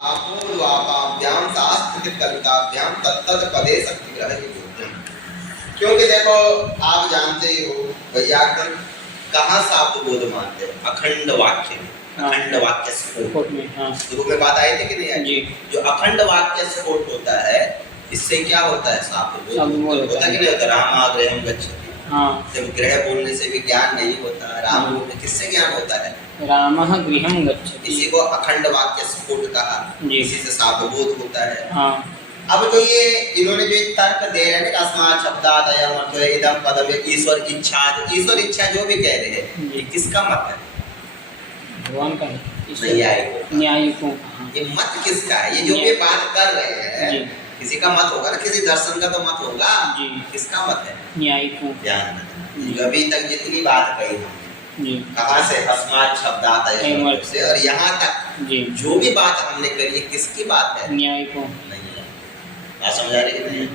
आपोद्वापाभ्याम शास्त्रकल्पिताभ्याम तत्तद पदे शक्तिग्रह योग्यम। क्योंकि देखो आप जानते ही हो वैयाकरण कहाँ शाब्द बोध मानते हैं? अखंड वाक्य में, अखंड वाक्य स्फोट में। शुरू में बात आई थी कि नहीं आई? जो अखंड वाक्य स्फोट होता है इससे क्या होता है? शाब्द बोध होता है कि नहीं होता? रामाग्रहम गच्छति। जब ग्रह बोलने से भी ज्ञान नहीं होता, राम बोलने किससे ज्ञान होता है? रामः गृहं गच्छति। इसी को अखंड वाक्य स्फोट कहा, इसी से शाब्द बोध होता है। अब तो ये इन्होंने जो तर्क दे रहे हैं ना अस्मात् शब्दात् अयम् अर्थो इदं पदम ईश्वर इच्छा, ईश्वर इच्छा जो भी कह रहे हैं ये किसका मत है? भगवान का न्यायिकों। ये मत किसका है? ये जो भी बात कर रहे हैं किसी का मत होगा ना, किसी दर्शन का तो मत होगा। किसका मत है? न्यायिकों। ध्यान अभी तक जितनी बात कही हमने कहाँ से? अस्मात् शब्दात् अयम् से और यहाँ तक जो भी बात हमने करी है किसकी बात है? न्यायिकों। बात समझा रहे कि नहीं?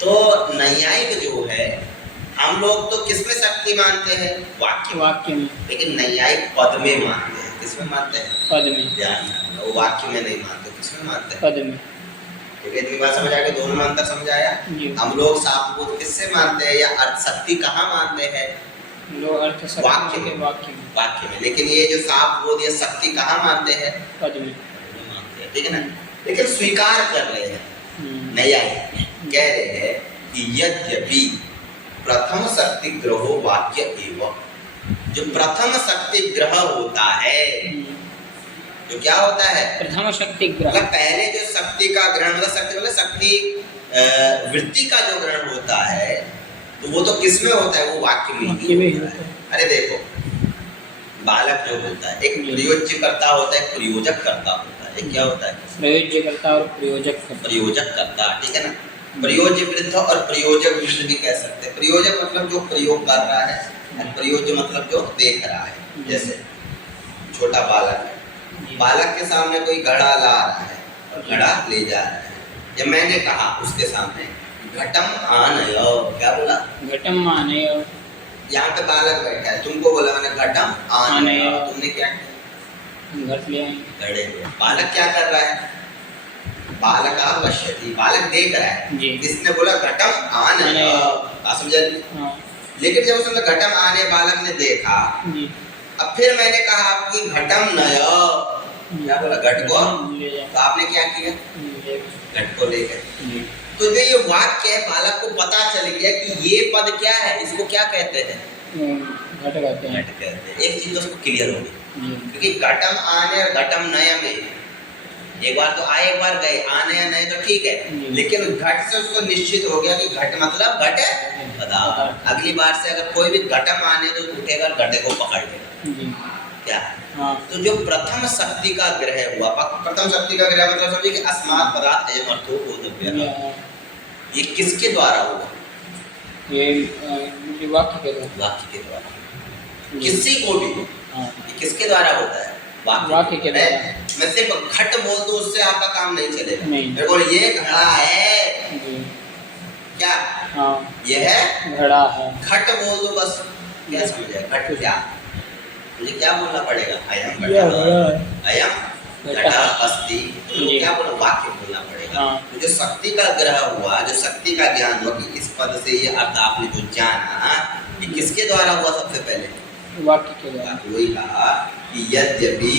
तो नैयायिक जो है हम लोग तो किसमें शक्ति मानते हैं? वाक्य में। लेकिन नैयायिक पद में मानते हैं। किसमें मानते हैं? पद में। ध्यान वो वाक्य में नहीं मानते, किसमें मानते हैं? पद में। ठीक है, इतनी बात समझ आया? दोनों में अंतर समझ आया? हम लोग शाब्द बोध किससे मानते हैं या अर्थ शक्ति कहाँ मानते हैं? वाक्य में। वाक्य में। लेकिन ये जो शाब्द बोध या शक्ति कहाँ मानते हैं? पद में मानते हैं। ठीक है ना? लेकिन स्वीकार कर रहे हैं नैयायिक, कह रहे हैं कि यद्यपि प्रथम शक्ति ग्रहो वाक्य एवं, जो प्रथम शक्ति ग्रह होता है, जो क्या होता है? प्रथम शक्ति ग्रह मतलब पहले जो शक्ति का ग्रहण, मतलब शक्ति वृत्ति का जो ग्रहण होता है तो वो तो किसमें होता है? वो वाक्य में ही होता है। अरे देखो बालक जो होता है एक प्रयोज्यकर्ता होता है, एक प्रयोजक करता होता है। क्या होता है? प्रयोज्यकर्ता और प्रयोजक करता। ठीक है ना? प्रयोज्य वृद्ध और प्रयोजक वृद्ध भी कह सकते हैं। प्रयोजक मतलब जो प्रयोग कर रहा है और प्रयोज्य मतलब जो देख रहा है। जैसे छोटा बालक है, बालक के सामने कोई घड़ा ला रहा है और घड़ा ले जा रहा है। जब मैंने कहा उसके सामने घटम आनय, क्या बोला? घटम आनय। यहाँ पे बालक बैठा है, तुमको बोला मैंने घटम आनय, तुमने क्या किया? घट ले आए। बालक क्या कर रहा है? बालक पश्यति, बालक देख रहा है। किसने बोला? घटम आनय। समझा? लेकिन जब उसने घटम आनय बालक ने देखा, अब फिर मैंने कहा आपकी घटम नय, क्या बोला? घट को। तो आपने क्या किया? घट को ले गए। तो जो ये वाक्य है बालक को पता चल गया कि ये पद क्या है, इसको क्या कहते हैं? घट कहते हैं। घट कहते हैं। एक चीज उसको क्लियर होगी, क्योंकि घटम आने और घटम नय में एक बार तो आए एक बार गए, आने या नए तो ठीक है, लेकिन घट से उसको निश्चित हो गया कि घट मतलब घट पदार्थ। अगली बार से अगर कोई भी घटम आने तो उठेगा घटे को पकड़ लेगा। क्या? तो जो प्रथम शक्ति का ग्रह हुआ, प्रथम शक्ति का ग्रह मतलब समझिए कि अस्मात् पदार्थ अयम् अर्थो बोधव्यः, ये किसके द्वारा हुआ? ये वाक्य के द्वारा। वाक्य के द्वारा। किसी को भी ये किसके द्वारा होता है? वाक्य के द्वारा। मैं सिर्फ घट बोल दूं उससे आपका काम नहीं चलेगा। मेरे को ये घड़ा है, क्या? ये है घड़ा है। घट बोल दो बस, क्या समझ आए? घट क्या? मुझे क्या बोलना पड़ेगा? अयम घटः अस्ति। तो क्या बोलना? वाक्य बोलना पड़ेगा। तो जो शक्ति का ग्रह हुआ, जो शक्ति का ज्ञान हुआ कि इस पद से ये अर्थ आपने जो जाना, ये किसके द्वारा हुआ? सबसे पहले वाक्य के द्वारा। वही कहा कि यद्यपि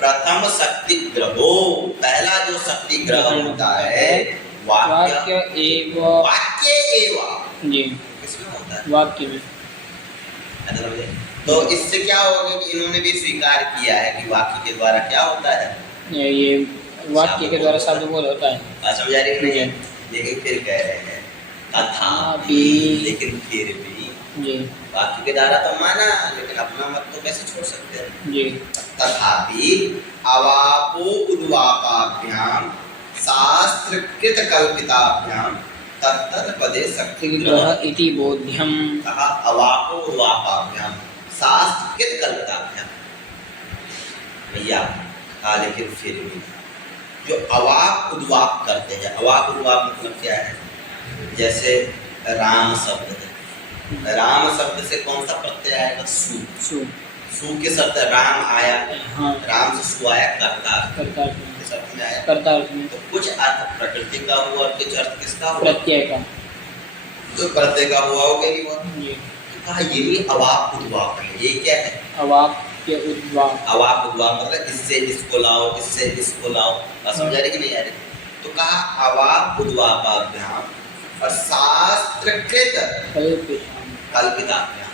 प्रथम शक्ति ग्रहो, पहला जो शक्ति ग्रह होता है वाक्य एवं। वाक्य एवं जी किसमें होता है? वाक्य में। तो इससे क्या होगा कि इन्होंने भी स्वीकार किया है कि वाक्य के द्वारा क्या होता है? ये वाक्य के द्वारा शब्द बोध होता है। बात समझ आ रही है नहीं? लेकिन फिर कह रहे हैं तथापि, लेकिन फिर भी वाक्य के द्वारा तो माना, लेकिन अपना मत तो कैसे छोड़ सकते हैं? तथापि अवापो उद्वापाभ्याम शास्त्रकृत कल्पिताभ्याम तत्तद पदे शक्तिग्रह इति बोध्यम। कहा अवापो उद्वापाभ्याम शास्त्रकृत कल्पिताभ्याम। भैया हाँ, लेकिन फिर भी जो अवाप उद्वाप करते हैं, अवाप उद्वाप मतलब क्या है? जैसे राम शब्द है, राम शब्द से कौन सा प्रत्यय आएगा? सु के शब्द राम आया, राम से सु आया, करता के शब्द में कर्ता अर्थ में तो कुछ अर्थ प्रकृति का हुआ और कुछ अर्थ किसका हुआ? प्रत्यय का। तो प्रत्यय का हुआ हो गया नहीं हुआ? जी। तो कहा ये भी अवाप उद्वाप है। ये क्या है? अवाप्य उद्वाप। अवाप उद्वाप मतलब इससे इसको लाओ, इससे इसको लाओ। बात समझ आ रही कि नहीं आ रही? तो कहा अवाप उद्वापाभ्याम और शास्त्रकृत कल्पिताभ्याम।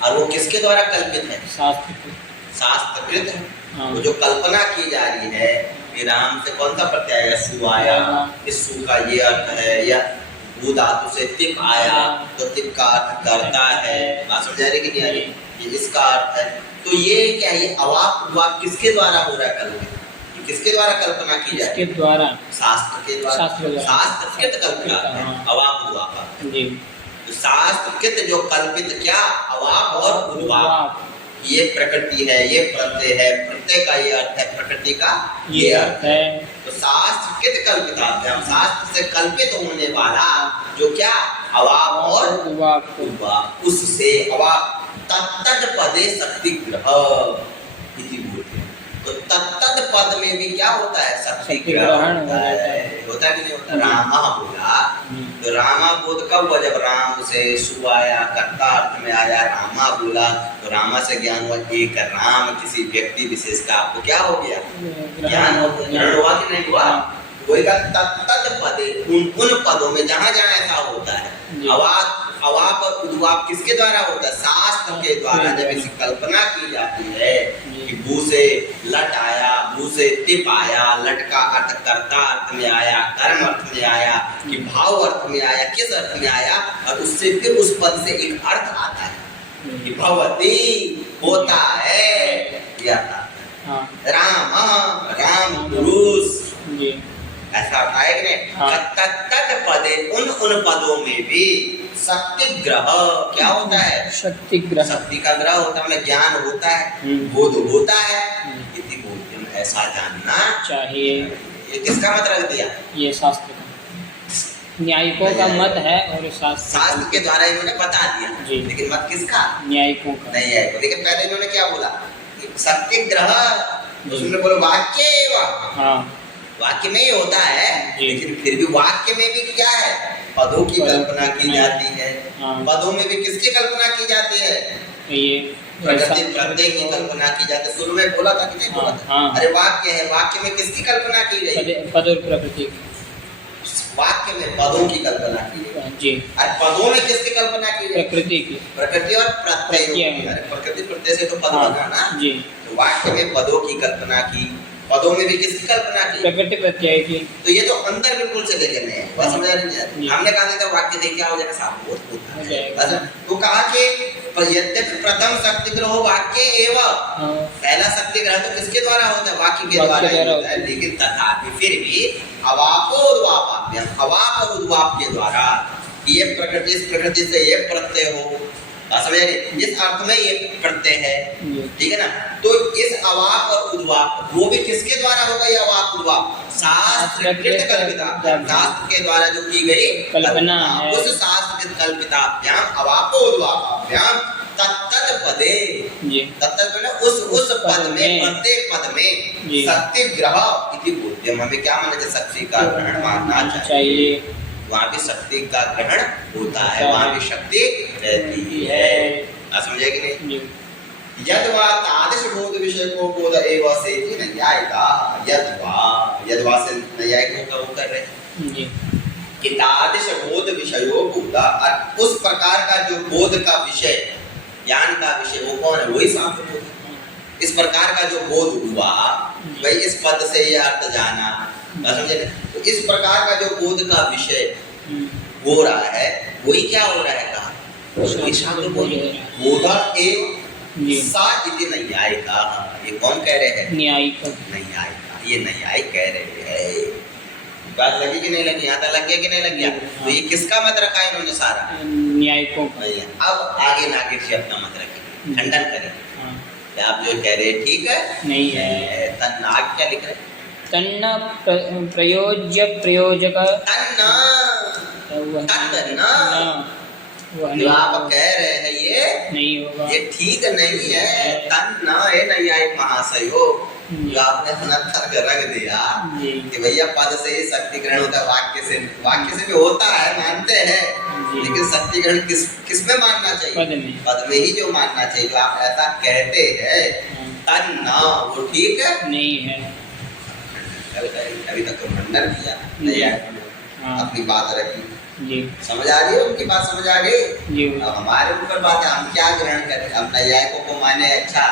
और वो किसके द्वारा कल्पित है? शास्त्रकृत है। हाँ। वो जो कल्पना की जा रही है कि राम से कौन सा प्रत्यय आया? सु आया। इस सु का ये अर्थ है, या भू धातु से तिप आया तो तिप का अर्थ करता है। बात समझ आ रही कि नहीं आ रही? ये इसका अर्थ है। तो ये क्या है? ये अवाप उद्वाप किसके द्वारा हो रहा है कल्पित? किसके द्वारा कल्पना की जाए? किसके द्वारा? शास्त्र के द्वारा। शास्त्रकृत कल्पना है अवाप उद्वाप। जी। तो शास्त्रकृत जो कल्पित क्या? अवाप और उद्वाप। ये प्रकृति है, ये प्रत्यय है, प्रत्यय का ये अर्थ है, प्रकृति का ये अर्थ है। तो शास्त्रकृत कल्पिताभ्याम, शास्त्र से कल्पित होने वाला जो क्या? अवाप और उद्वाप, उससे अवाप तत्तद पदे शक्ति ग्रह इति बोलते हैं। तो तत्तद पद में भी क्या होता है? शक्ति ग्रहण होता है। होता कि नहीं होता? रामा बोला तो रामा बोध कब हुआ? जब राम से सु आया, कर्ता अर्थ में आया, रामा बोला तो रामा से ज्ञान हुआ एक राम किसी व्यक्ति विशेष का आपको क्या हो गया? ज्ञान हो गया। ग्रहण हुआ कि नहीं हुआ? वही का तत्तद पदे, उन पदों में जहाँ जहाँ ऐसा होता है अवाप और उद्वाप किसके द्वारा होता है? शास्त्र के द्वारा। जब इसकी कल्पना की जाती है कि भू से लट आया, भू से तिप आया, लट का अर्थ कर्ता अर्थ में आया, कर्म अर्थ में आया, कि भाव अर्थ में आया, किस अर्थ में आया, और उससे फिर उस पद से एक अर्थ आता है कि भवती होता है, राम पुरुष, ऐसा होता है कि नहीं? तत्तद पदे, उन पदों में भी शक्ति ग्रह क्या होता है? शक्ति ग्रह, शक्ति का ग्रह होता है, मतलब ज्ञान होता है, बोध होता है। इति बोधम, ऐसा जानना चाहिए। ये किसका मत रख दिया? ये शास्त्र का, न्यायिकों का मत है। और शास्त्र के द्वारा इन्होंने बता दिया, लेकिन मत किसका? न्यायिकों का। नहीं है, लेकिन पहले इन्होंने क्या बोला? शक्ति ग्रह, उसने बोला वाक्य वाक्य में ही होता है, लेकिन फिर भी वाक्य में भी क्या है? पदों की कल्पना की जाती है। पदों में भी किसकी कल्पना की जाती है? ये प्रकृति प्रत्यय की कल्पना की जाती है। शुरू में बोला था कि नहीं बोला था? अरे वाक्य है, वाक्य में किसकी कल्पना की गई? पद और प्रकृति। वाक्य में पदों की कल्पना की गई जी। और पदों में किसकी कल्पना की गई? प्रकृति की। प्रकृति और प्रत्यय। प्रकृति प्रत्यय से तो पद बना ना जी। तो वाक्य में पदों की कल्पना की, पदों में भी किसकी कल्पना की? प्रकृति प्रत्यय की। तो ये तो अंदर बिल्कुल से लेकर नहीं है, बात समझ आ रही है? हमने कहा था वाक्य देख क्या हो जाएगा? साफ होता है। तो कहा कि यद्यपि प्रथम शक्ति ग्रह वाक्य एवं, पहला शक्ति ग्रह तो किसके द्वारा होता है? वाक्य के द्वारा होता है। लेकिन तथापि फिर भी अवाप और उद्वापाभ्याम, अवाप और उद्वाप के द्वारा ये प्रकृति, इस प्रकृति से ये प्रत्यय हो, समझ रहे? इस अर्थ में ये प्रत्यय है, ठीक है ना? तो इस अवाप और उद्वाप वो भी किसके द्वारा होगा? ये अवाप उद्वाप शास्त्रकृत कल्पिता, शास्त्र के द्वारा जो की गई कल्पना है, उस शास्त्रकृत कल्पिताभ्याम अवाप उद्वापाभ्याम तत्तद पदे, तत्तद मतलब उस पद में, प्रत्येक पद में शक्ति ग्रह इति बोध्यम। हमें क्या मानना चाहिए? शक्ति का ग्रहण मानना चाहिए। वहाँ भी शक्ति का ग्रहण होता है, वहाँ भी शक्ति रहती है। समझे कि नहीं? यद्वा तादृश बोध विषय को बोध एव से नैयायिका, यद्वा से नैयायिकों का वो कर रहे हैं कि तादृश बोध विषयो बोध, उस प्रकार का जो बोध का विषय, ज्ञान का विषय वो कौन है? वही शास्त्र बोध है। इस प्रकार का जो बोध हुआ, वही इस पद से ये अर्थ जाना, समझे? तो इस प्रकार का जो बोध का विषय हो रहा है, वही क्या हो रहा है? कहा शास्त्र बोध एवं सा इति नैयायिका। ये कौन कह रहे हैं? न्यायिक। नैयायिका, ये न्यायिक कह रहे हैं। बात लगी कि नहीं लगी? यहाँ तक लग गया कि नहीं लग गया? तो ये किसका मत रखा है इन्होंने? सारा न्यायिकों का। अब आगे नागेश जी अपना मत रखें, खंडन करें। आप जो कह रहे हैं ठीक है नहीं है। तन्नाग क्या लिख रहे हैं? तन्न प्रयोज्य प्रयोजक, जो आप कह रहे हैं ये नहीं होगा, ये ठीक नहीं है। तन्न है नैयायिक महाशयो, जो आपने अपना तर्क रख दिया जी कि भैया पद से ही शक्ति ग्रहण होता है, वाक्य से भी होता है, मानते हैं, जी लेकिन शक्ति ग्रहण किस में मानना चाहिए? पद में ही जो मानना चाहिए। जो आप ऐसा कहते हैं तन ना, वो ठीक है नहीं है। अभी तक तो खंडन किया, नहीं हाँ अपनी बात रखी, जी समझ आ रही है, उनकी बात समझ आ गई। जी अब हमारे ऊपर बात है, हम क्या ग्रहण करें? हम नैयायिकों को माने अच्छा,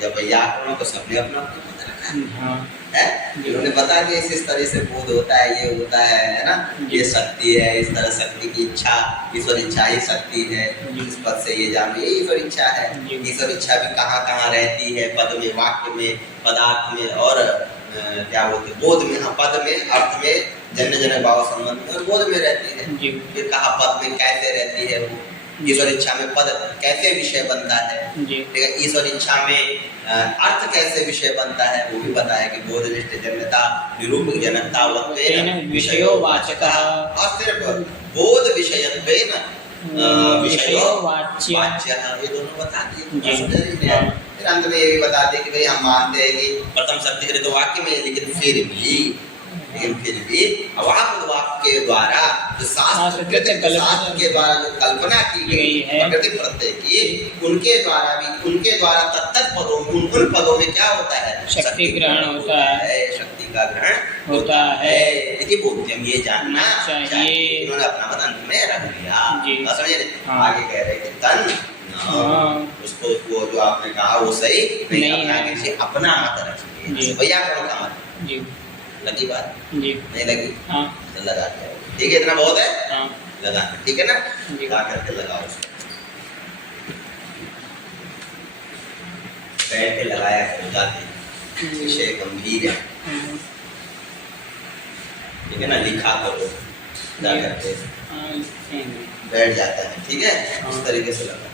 जब व्याकरणों को सबने अपना अपना पता रखा हाँ है, इन्होंने बता दिया इस तरह से बोध होता है, ये होता है ना, ये शक्ति है, इस तरह शक्ति की इच्छा, ईश्वर इच्छा ही शक्ति है, इस पद से ये जानो ये ईश्वर इच्छा है। ईश्वर इच्छा भी कहाँ कहाँ रहती है? पद में, वाक्य में, पदार्थ में और क्या बोलते हैं, बोध में। हाँ, पद में, अर्थ में, जन्य जन्य भाव संबंध में और बोध में रहती है। फिर कहा पद में कैसे रहती है वो? ईश्वर इच्छा में पद कैसे विषय बनता है? ठीक है, ईश्वर इच्छा में अर्थ कैसे विषय बनता है? वो भी बताया कि बोधनिष्ठ जन्यता निरूपक जनकता विषयोवाचकः, और सिर्फ बोध विषयत्वेन विषयोवाच्य, ये दोनों बता दिए। फिर अंत में ये भी बता दिए कि भाई हम मानते हैं कि प्रथम शक्ति करे तो वाक्य में, लेकिन फिर भी वाक्य के द्वारा जो शास्त्र के द्वारा जो कल्पना की गई है प्रकृति प्रत्यय की, उनके द्वारा तत्त पदों में, उन पदों में क्या होता है? शक्ति ग्रहण होता है, शक्ति का ग्रहण होता है। देखिए बोध्यम, ये जानना चाहिए। इन्होंने अपना मत अंत में रख लिया, समझे? आगे कह रहे कि तन उसको, वो जो आपने कहा वो सही नहीं, अपना मत रखिए। व्याकरण का मत लगी बात? जी नहीं लगी? हाँ तो लगा के, ठीक है, इतना बहुत है। हाँ लगा, ठीक है ना, लगा करके लगाओ उसको, बैठ के लगाया करो जाते, विषय गंभीर है, ठीक है ना, लिखा करो जा करके बैठ जाता है, ठीक है, इस तरीके से लगा।